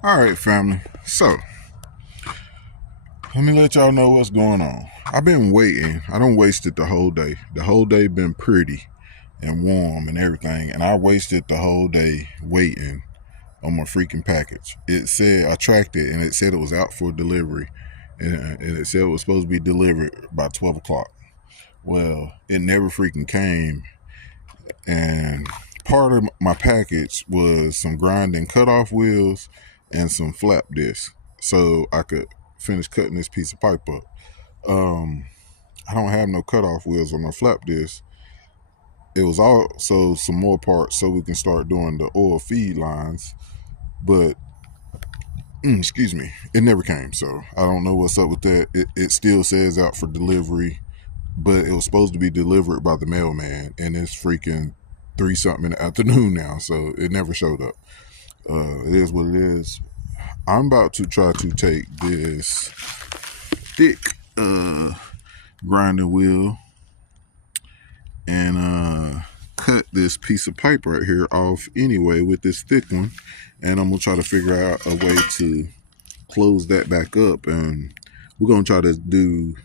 All right, family. So, let me let y'all know what's going on. I've been waiting. I don't wasted the whole day. The whole day been pretty and warm and everything, and I wasted the whole day waiting on my freaking package. It said, I tracked it, and it said it was out for delivery, and it said it was supposed to be delivered by 12 o'clock. Well, it never freaking came, and part of my package was some grinding cutoff wheels and some flap discs, so I could finish cutting this piece of pipe up. I don't have no cutoff wheels on my flap disc. It was also some more parts so we can start doing the oil feed lines, but excuse me, it never came, so I don't know what's up with that. It still says out for delivery, but it was supposed to be delivered by the mailman, and it's freaking 3-something in the afternoon now, so it never showed up. It is what it is. I'm about to try to take this thick grinding wheel and cut this piece of pipe right here off anyway with this thick one, and I'm gonna try to figure out a way to close that back up, and we're gonna try to do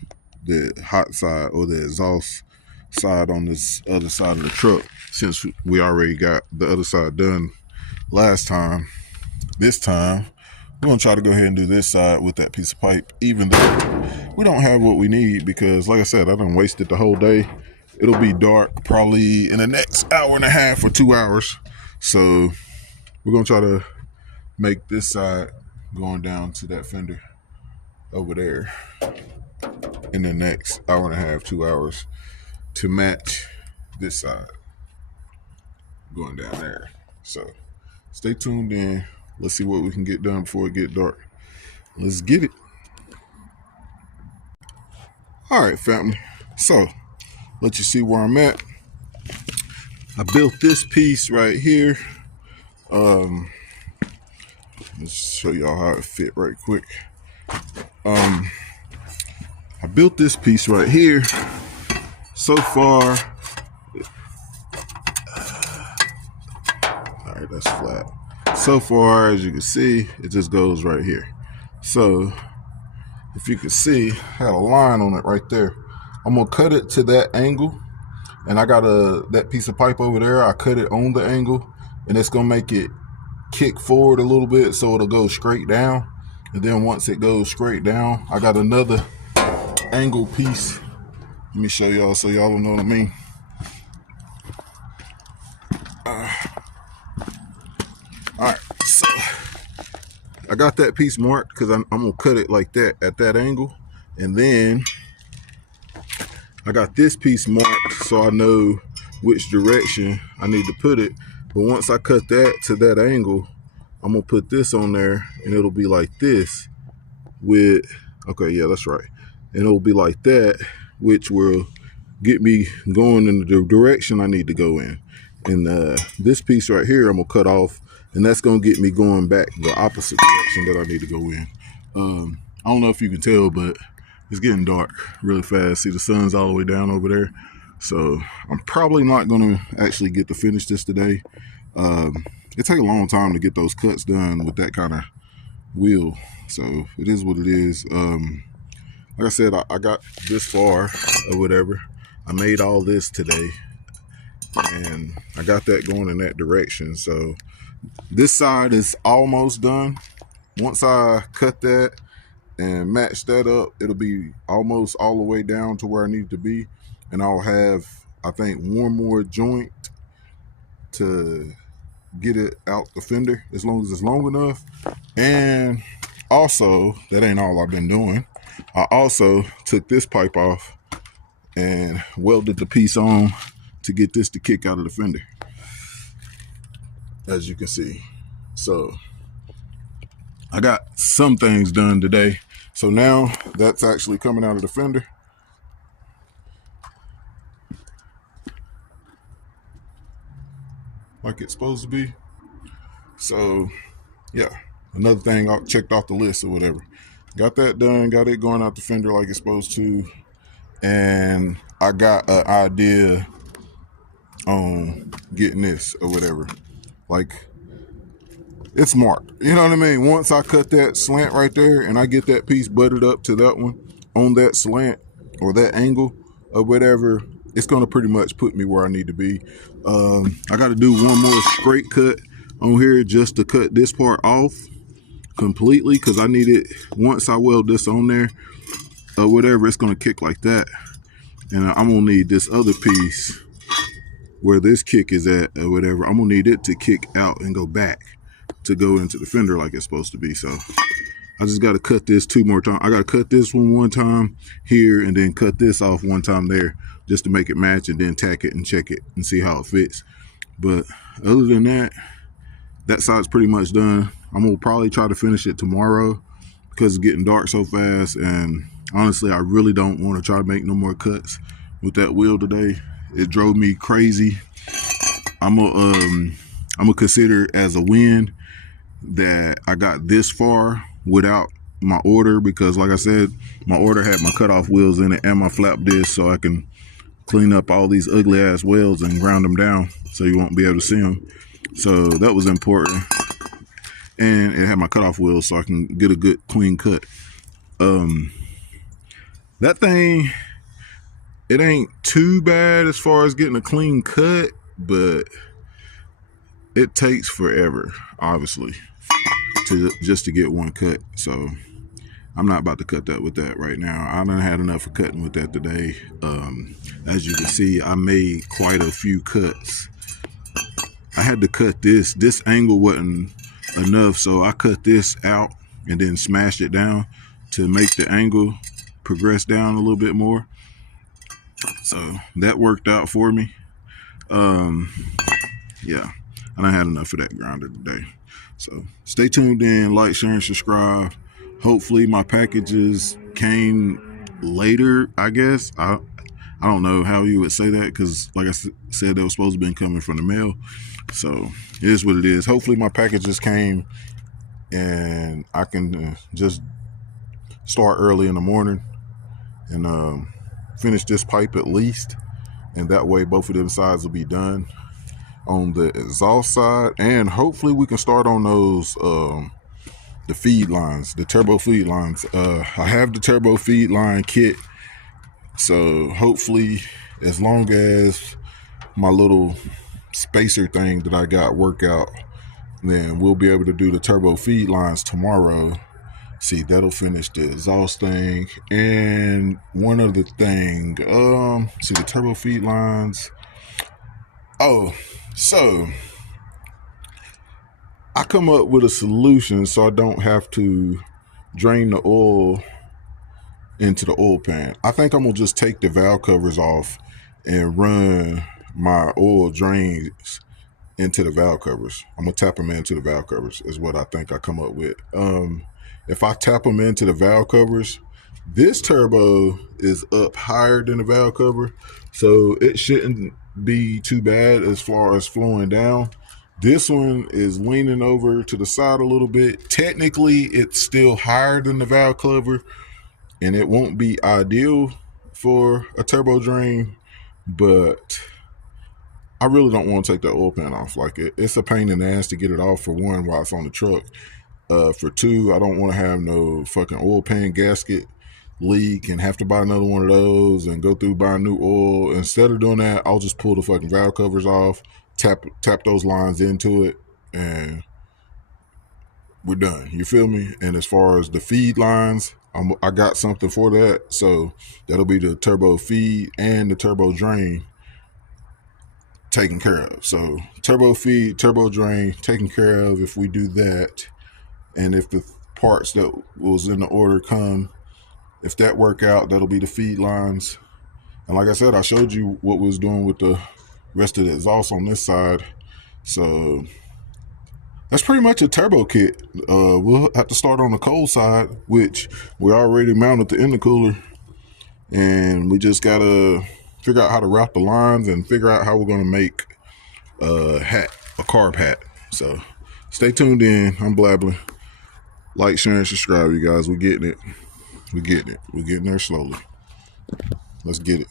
the hot side or the exhaust side on this other side of the truck, since we already got the other side done last time. This time we're gonna try to go ahead and do this side with that piece of pipe, even though we don't have what we need, because like I said, I done wasted the whole day. It'll be dark probably in the next hour and a half or 2 hours, so we're gonna try to make this side going down to that fender over there in the next hour and a half, 2 hours, to match this side going down there. So stay tuned in. Let's see what we can get done before it get dark. Let's get it. All right, family. So let you see where I'm at. I built this piece right here. Let's show y'all how it fit right quick. I built this piece right here. So far, all right, that's flat. So far, as you can see, it just goes right here. So if you can see, I had a line on it right there. I'm gonna cut it to that angle, and I got that piece of pipe over there. I cut it on the angle, and it's gonna make it kick forward a little bit so it'll go straight down. And then once it goes straight down, I got another angle piece. Let me show y'all so y'all will know what I mean. All right, so I got that piece marked because I'm gonna cut it like that at that angle, and then I got this piece marked so I know which direction I need to put it. But once I cut that to that angle, I'm gonna put this on there, and it'll be like this with, okay, yeah, that's right. And it'll be like that, which will get me going in the direction I need to go in. And this piece right here, I'm gonna cut off, and that's gonna get me going back the opposite direction that I need to go in. I don't know if you can tell, but it's getting dark really fast. See, the sun's all the way down over there. So I'm probably not gonna actually get to finish this today. It takes a long time to get those cuts done with that kind of wheel. So it is what it is. Like I said, I got this far or whatever. I made all this today, and I got that going in that direction. So this side is almost done. Once I cut that and match that up, it'll be almost all the way down to where I need to be. And I'll have, I think, one more joint to get it out the fender, as long as it's long enough. And also, that ain't all I've been doing. I also took this pipe off and welded the piece on to get this to kick out of the fender, as you can see. So I got some things done today. So now that's actually coming out of the fender. Like it's supposed to be. So yeah, another thing I checked off the list or whatever. Got that done, got it going out the fender like it's supposed to. And I got an idea on getting this or whatever. Like, it's marked. You know what I mean? Once I cut that slant right there and I get that piece buttered up to that one on that slant or that angle or whatever, it's going to pretty much put me where I need to be. I got to do one more straight cut on here just to cut this part off completely, because I need it, once I weld this on there or whatever, it's going to kick like that. And I'm going to need this other piece where this kick is at or whatever. I'm going to need it to kick out and go back to go into the fender like it's supposed to be. So I just got to cut this 2 more times. I got to cut this one time here and then cut this off one time there just to make it match, and then tack it and check it and see how it fits. But other than that, that side's pretty much done. I'm going to probably try to finish it tomorrow because it's getting dark so fast. And honestly, I really don't want to try to make no more cuts with that wheel today. It drove me crazy. I'm gonna consider it as a win that I got this far without my order, because like I said, my order had my cutoff wheels in it and my flap disc, so I can clean up all these ugly ass welds and ground them down so you won't be able to see them. So that was important. And it had my cutoff wheels so I can get a good clean cut. That thing, it ain't too bad as far as getting a clean cut, but it takes forever, obviously, just to get one cut. So I'm not about to cut that with that right now. I done had enough of cutting with that today. As you can see, I made quite a few cuts. I had to cut this. This angle wasn't enough, so I cut this out and then smashed it down to make the angle progress down a little bit more. So that worked out for me. Yeah, I done had enough of that grinder today. So stay tuned in, like, share, and subscribe. Hopefully my packages came later, I guess. I don't know how you would say that, because like I said, they were supposed to be coming from the mail. So it is what it is. Hopefully my packages came and I can just start early in the morning and finish this pipe at least. And that way both of them sides will be done on the exhaust side. And hopefully we can start on those the feed lines, the turbo feed lines. I have the turbo feed line kit, so hopefully, as long as my little spacer thing that I got work out, then we'll be able to do the turbo feed lines tomorrow. See, that'll finish the exhaust thing. And one other thing, see, the turbo feed lines. Oh, so I come up with a solution so I don't have to drain the oil into the oil pan. I think I'm gonna just take the valve covers off and run my oil drains into the valve covers. I'm gonna tap them into the valve covers is what I think I come up with. If I tap them into the valve covers, this turbo is up higher than the valve cover, so it shouldn't be too bad as far as flowing down. This one is leaning over to the side a little bit. Technically, it's still higher than the valve cover, and it won't be ideal for a turbo drain, but I really don't want to take that oil pan off. Like, it's a pain in the ass to get it off, for one, while it's on the truck. For two, I don't want to have no fucking oil pan gasket leak and have to buy another one of those and go through buying new oil. Instead of doing that, I'll just pull the fucking valve covers off, tap those lines into it, and we're done. You feel me? And as far as the feed lines, I got something for that. So that'll be the turbo feed and the turbo drain taken care of. So turbo feed, turbo drain taken care of if we do that. And if the parts that was in the order come, if that work out, that'll be the feed lines. And like I said, I showed you what we was doing with the rest of the exhaust on this side. So that's pretty much a turbo kit. We'll have to start on the cold side, which we already mounted the intercooler, and we just gotta figure out how to route the lines and figure out how we're gonna make a carb hat. So stay tuned in. I'm blabbling. Like, share, and subscribe, you guys. We're getting it. We're getting it. We're getting there slowly. Let's get it.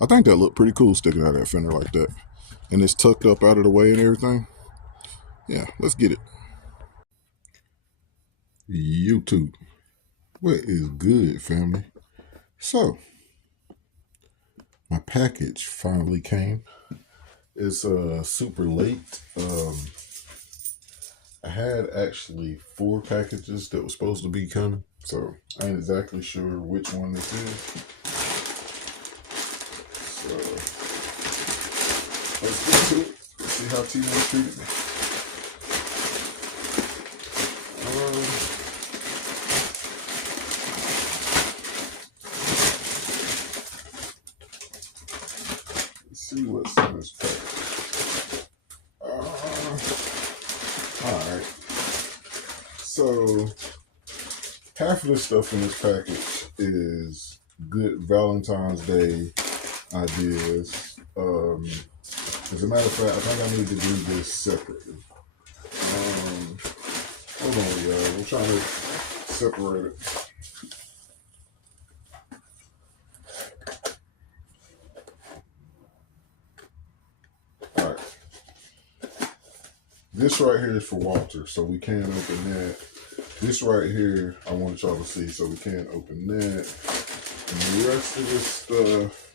I think that looked pretty cool sticking out of that fender like that. And it's tucked up out of the way and everything. Yeah, let's get it. YouTube. What is good, family? So, my package finally came. It's super late. I had actually 4 packages that were supposed to be coming, so I ain't exactly sure which one this is. So let's get to it. Let's see how T1 treated me. Let's see what's in this package. Alright. So half of the stuff in this package is good Valentine's Day ideas. As a matter of fact, I think I need to do this separately. Hold on, y'all. I'm trying to separate it. All right. This right here is for Walter, so we can't open that. This right here, I wanted y'all to see, so we can't open that. And the rest of this stuff,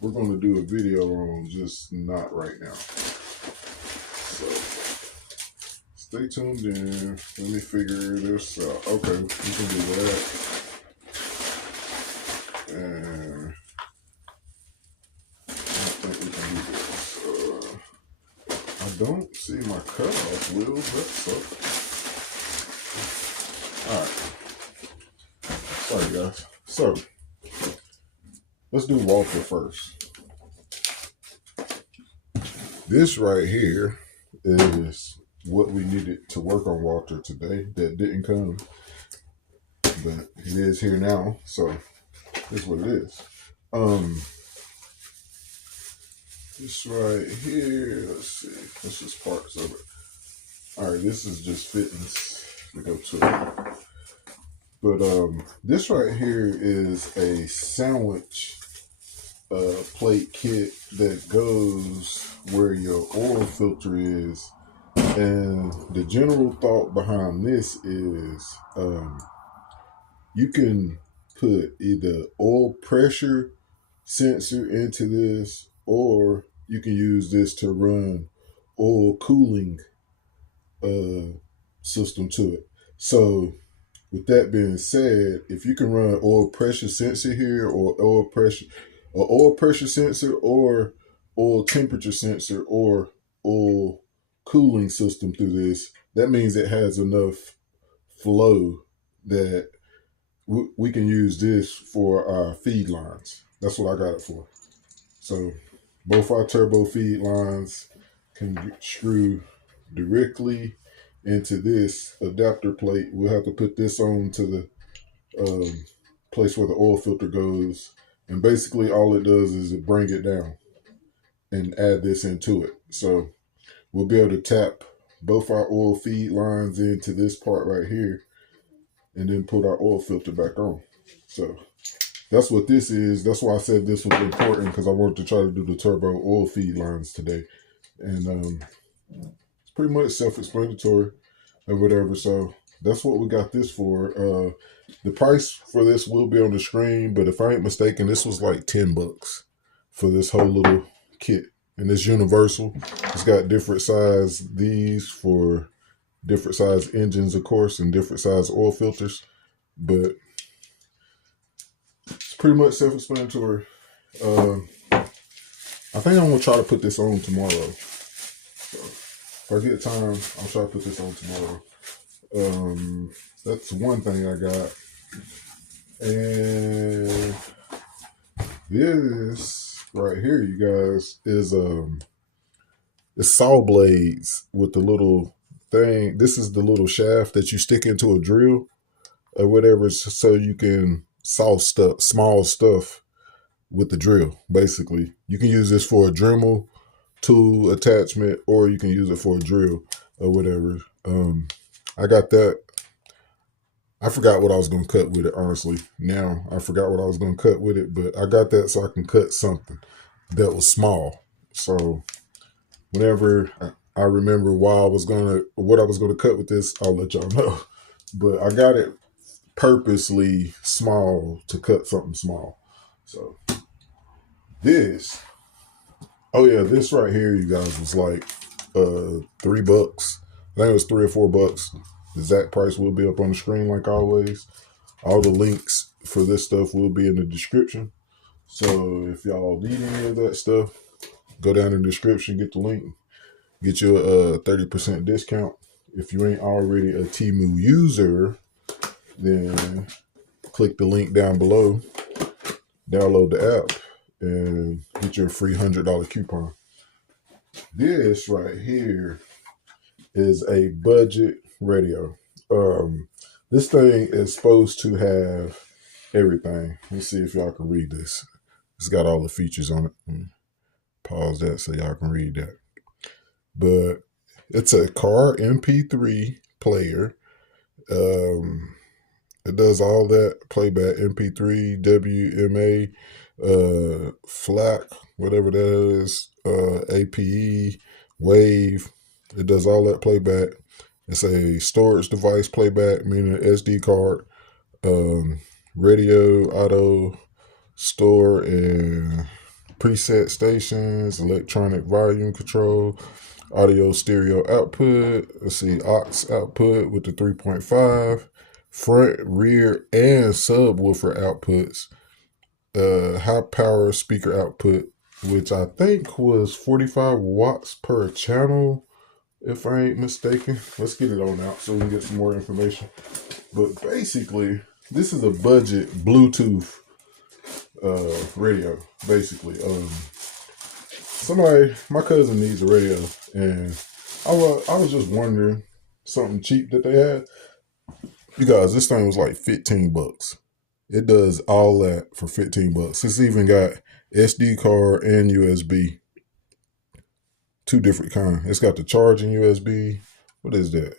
we're going to do a video on, just not right now. So stay tuned in. Let me figure this out. Okay, we can do that. And I think we can do this. I don't see my cutoff wheels. That sucks. Alright. Sorry, guys. So, let's do Walter first. This right here is what we needed to work on Walter today that didn't come. But it is here now, so this is what it is. This right here, let's see. This is parts of it. Alright, this is just fittings to go to it. But this right here is a sandwich plate kit that goes where your oil filter is. And the general thought behind this is you can put either oil pressure sensor into this, or you can use this to run oil cooling system to it. So with that being said, if you can run oil pressure sensor here, or oil pressure sensor, or oil temperature sensor, or oil cooling system through this, that means it has enough flow that we can use this for our feed lines. That's what I got it for. So both our turbo feed lines can screw directly into this adapter plate. We'll have to put this on to the place where the oil filter goes, and basically all it does is it bring it down and add this into it. So we'll be able to tap both our oil feed lines into this part right here, and then put our oil filter back on. So that's what this is. That's why I said this was important, because I wanted to try to do the turbo oil feed lines today. And it's pretty much self-explanatory or whatever. So that's what we got this for. The price for this will be on the screen, but if I ain't mistaken, this was like $10 for this whole little kit. And it's universal. It's got different size these for different size engines, of course, and different size oil filters. But it's pretty much self-explanatory. I think I'm gonna try to put this on tomorrow. So if I get time, I'll try to put this on tomorrow. That's one thing I got. And This right here, you guys, is it's saw blades with the little thing. This is the little shaft that you stick into a drill or whatever, so you can saw stuff, small stuff with the drill. Basically, you can use this for a Dremel tool attachment, or you can use it for a drill or whatever. I got that. I forgot what I was going to cut with it, honestly. Now I forgot what I was going to cut with it, but I got that so I can cut something that was small. So whenever I remember what I was going to cut with this, I'll let y'all know. But I got it purposely small to cut something small. So this, oh yeah, this right here, you guys, was like $3. I think it was $3 or $4. The exact price will be up on the screen like always. All the links for this stuff will be in the description. So if y'all need any of that stuff, go down in the description, get the link, get you a 30% discount. If you ain't already a Temu user, then click the link down below, download the app, and get your free $100 coupon. This right here is a budget radio. This thing is supposed to have everything. Let's see if y'all can read this. It's got all the features on it. Pause that so y'all can read that. But it's a car MP3 player. It does all that playback, MP3, WMA, FLAC, whatever that is, APE, Wave. It does all that playback. It's a storage device playback, meaning an SD card, radio, auto, store, and preset stations, electronic volume control, audio stereo output. Let's see, aux output with the 3.5, front, rear, and subwoofer outputs, high power speaker output, which I think was 45 watts per channel, if I ain't mistaken. Let's get it on out so we can get some more information. But basically, this is a budget Bluetooth radio, basically. My cousin needs a radio, and I was just wondering something cheap that they had. You guys, this thing was like $15. It does all that for $15. It's even got SD card and USB. Two different kinds. It's got the charging USB. What is that?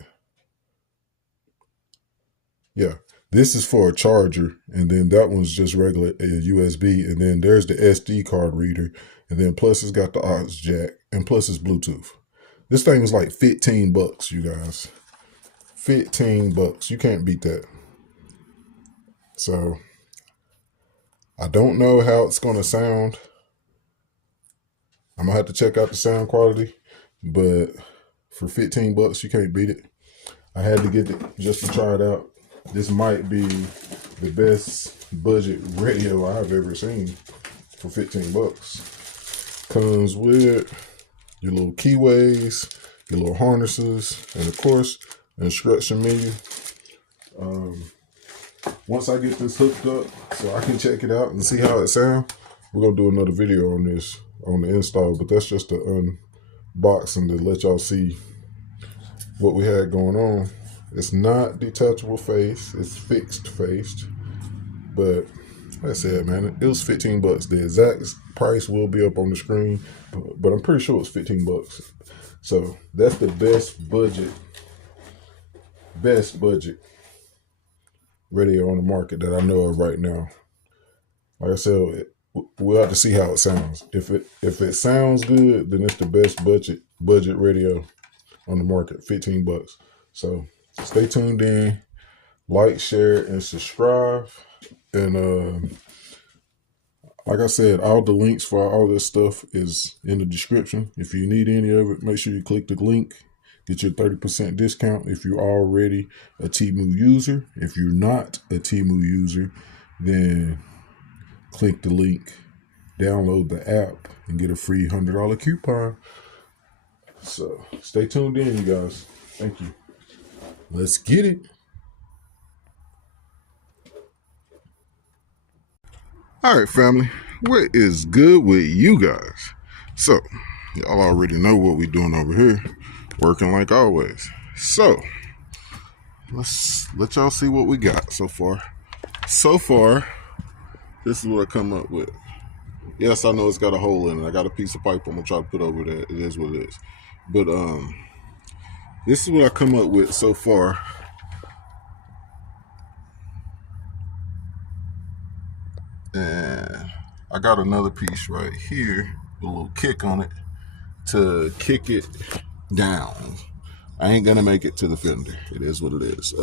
Yeah. This is for a charger, and then that one's just regular USB, and then there's the SD card reader, and then plus it's got the aux jack, and plus it's Bluetooth. This thing was like $15, you guys. $15. You can't beat that. So I don't know how it's gonna sound. I'm gonna have to check out the sound quality, but for $15, you can't beat it. I had to get it just to try it out. This might be the best budget radio I've ever seen for $15. Comes with your little keyways, your little harnesses, and of course, an instruction menu. Once I get this hooked up so I can check it out and see how it sounds, we're going to do another video on this, on the install, but that's just an unboxing to let y'all see what we had going on. It's not detachable face, it's fixed faced. But like I said, man, it was $15. The exact price will be up on the screen, but I'm pretty sure it's $15. So that's the best budget radio on the market that I know of right now. Like I said, we'll have to see how it sounds. If it sounds good, then it's the best budget radio on the market, $15. So stay tuned in, like, share, and subscribe. And like I said, all the links for all this stuff is in the description. If you need any of it, make sure you click the link. Get your 30% discount if you're already a Temu user. If you're not a Temu user, then click the link, download the app, and get a free $100 coupon. So stay tuned in, you guys. Thank you. Let's get it. All right, family. What is good with you guys? So, y'all already know what we doing over here. Working like always. So, let's let y'all see what we got so far. So far, this is what I come up with. Yes, I know it's got a hole in it. I got a piece of pipe I'm gonna try to put over there. It is what it is. But this is what I come up with so far. And I got another piece right here, a little kick on it to kick it down. I ain't gonna make it to the fender. It is what it is.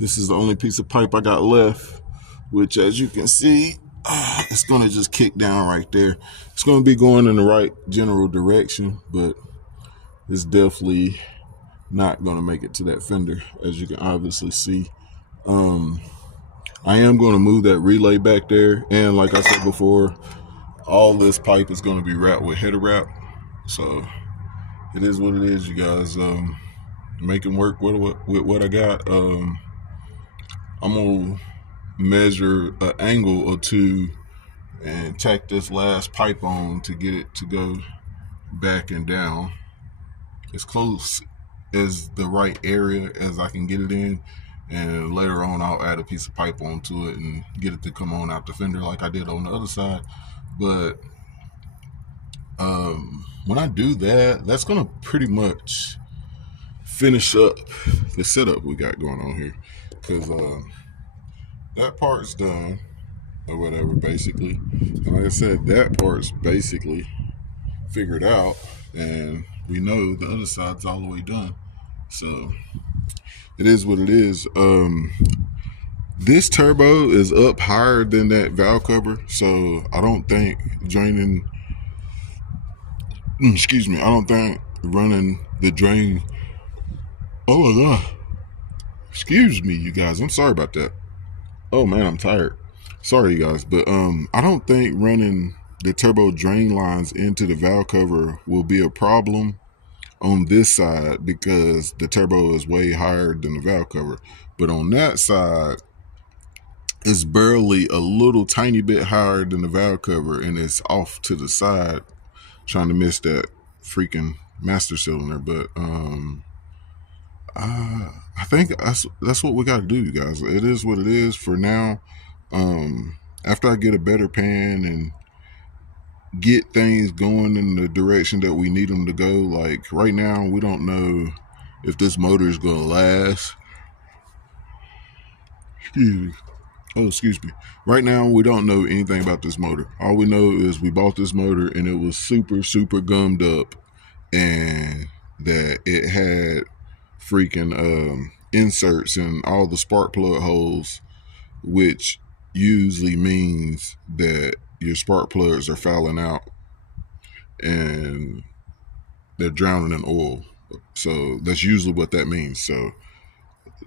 This is the only piece of pipe I got left, which, as you can see, it's gonna just kick down right there. It's gonna be going in the right general direction, but it's definitely not gonna make it to that fender, as you can obviously see. I am gonna move that relay back there, and like I said before, all this pipe is gonna be wrapped with header wrap. So it is what it is, you guys. Making work with what I got. I'm gonna measure an angle or two and tack this last pipe on to get it to go back and down as close as the right area as I can get it in. And later on, I'll add a piece of pipe onto it and get it to come on out the fender like I did on the other side. But when I do that, that's gonna pretty much finish up the setup we got going on here, because that part's done or whatever, basically. And like I said, that part's basically figured out, and we know the other side's all the way done. So it is what it is. This turbo is up higher than that valve cover, so I don't think draining, I don't think running the drain. Oh my god, excuse me, you guys, I'm sorry about that. Oh man, I'm tired. Sorry, you guys, but I don't think running the turbo drain lines into the valve cover will be a problem on this side, because the turbo is way higher than the valve cover. But on that side, it's barely a little tiny bit higher than the valve cover, and it's off to the side, trying to miss that freaking master cylinder. But I think that's what we got to do, you guys. It is what it is for now. After I get a better pan and get things going in the direction that we need them to go, like right now, we don't know if this motor is going to last. Excuse me. Right now, we don't know anything about this motor. All we know is we bought this motor and it was super, super gummed up, and that it had freaking inserts in all the spark plug holes, which usually means that your spark plugs are fouling out and they're drowning in oil. So that's usually what that means. So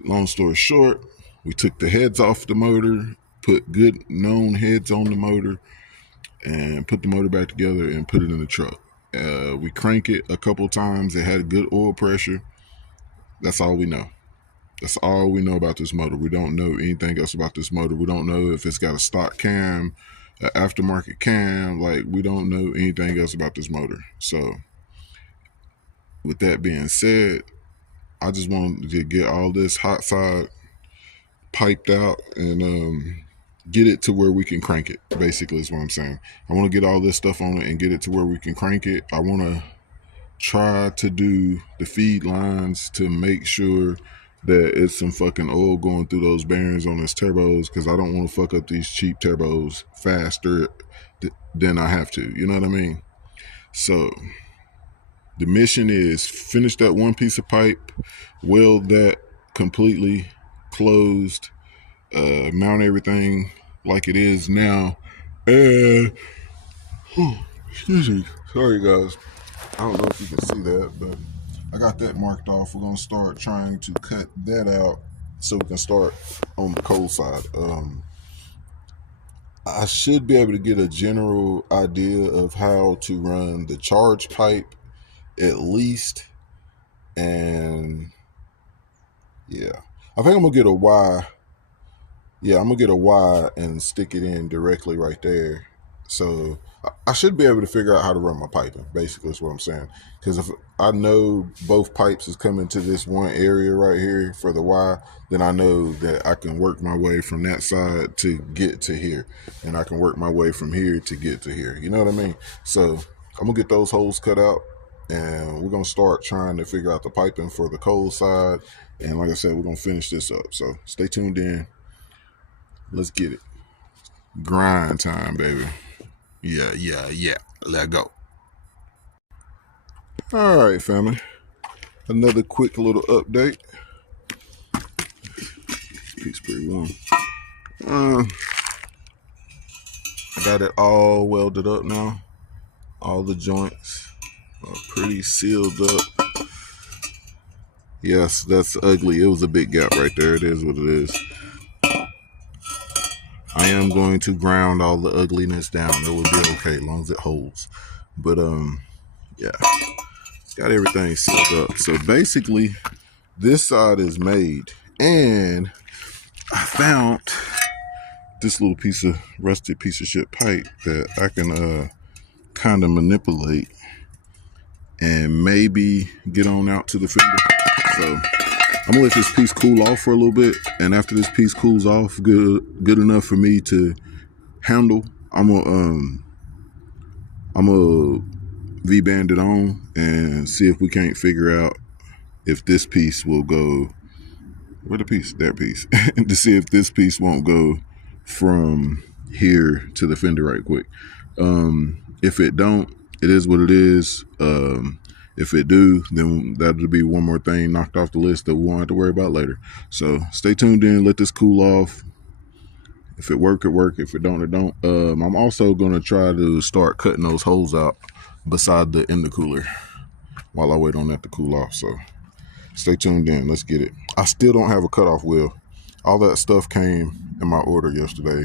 long story short, we took the heads off the motor, put good known heads on the motor, and put the motor back together and put it in the truck. We crank it a couple times. It had good oil pressure. That's all we know. That's all we know about this motor. We don't know anything else about this motor. We don't know if it's got a stock cam, an aftermarket cam. Like, we don't know anything else about this motor. So with that being said, I just wanted to get all this hot side piped out and get it to where we can crank it, basically is what I'm saying. I want to get all this stuff on it and get it to where we can crank it. I want to try to do the feed lines to make sure that it's some fucking oil going through those bearings on this turbos, because I don't want to fuck up these cheap turbos faster than I have to. You know what I mean? So the mission is finish that one piece of pipe, weld that completely closed, mount everything like it is now, and excuse me, sorry guys, I don't know if you can see that, but I got that marked off. We're gonna start trying to cut that out so we can start on the cold side. I should be able to get a general idea of how to run the charge pipe at least, and yeah, I think I'm gonna get a Y. Yeah, I'm gonna get a Y and stick it in directly right there, So I should be able to figure out how to run my piping. Basically, is what I'm saying. Because if I know both pipes is coming to this one area right here for the Y, then I know that I can work my way from that side to get to here, and I can work my way from here to get to here. You know what I mean? So I'm gonna get those holes cut out, and we're gonna start trying to figure out the piping for the cold side. And like I said, we're gonna finish this up. So stay tuned in. Let's get it. Grind time, baby. Yeah. Let go. All right, family. Another quick little update. Piece pretty warm. I got it all welded up now. All the joints are pretty sealed up. Yes, that's ugly. It was a big gap right there. It is what it is. I am going to ground all the ugliness down. It will be okay as long as it holds. But yeah, got everything sealed up. So basically, this side is made, and I found this little piece of rusted piece of shit pipe that I can kind of manipulate and maybe get on out to the fender. So I'm gonna let this piece cool off for a little bit, and after this piece cools off good enough for me to handle, I'm gonna V-band it on and see if we can't figure out if this piece will go. Where the piece? That piece. To see if this piece won't go from here to the fender right quick. If it don't, it is what it is. If it do, then that'll be one more thing knocked off the list that we won't have to worry about later. So stay tuned in, let this cool off. If it work, it work. If it don't, it don't. I'm also gonna try to start cutting those holes out beside the intercooler while I wait on that to cool off. So stay tuned in. Let's get it. I still don't have a cutoff wheel. All that stuff came in my order yesterday.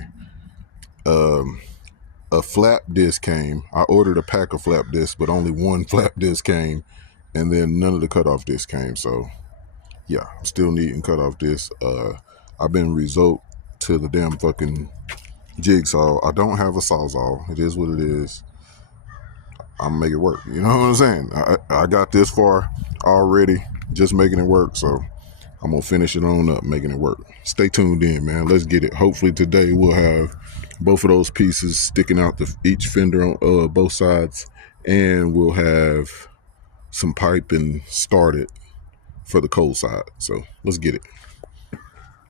A flap disc came. I ordered a pack of flap discs, but only one flap disc came, and then none of the cutoff discs came. So yeah, I'm still needing cutoff discs. I've been result to the damn fucking jigsaw. I don't have a sawzall. It is what it is. I'm make it work. You know what I'm saying? I got this far already, just making it work. So I'm gonna finish it on up, making it work. Stay tuned in, man. Let's get it. Hopefully today we'll have both of those pieces sticking out each fender on both sides, and we'll have some piping started for the cold side. So let's get it.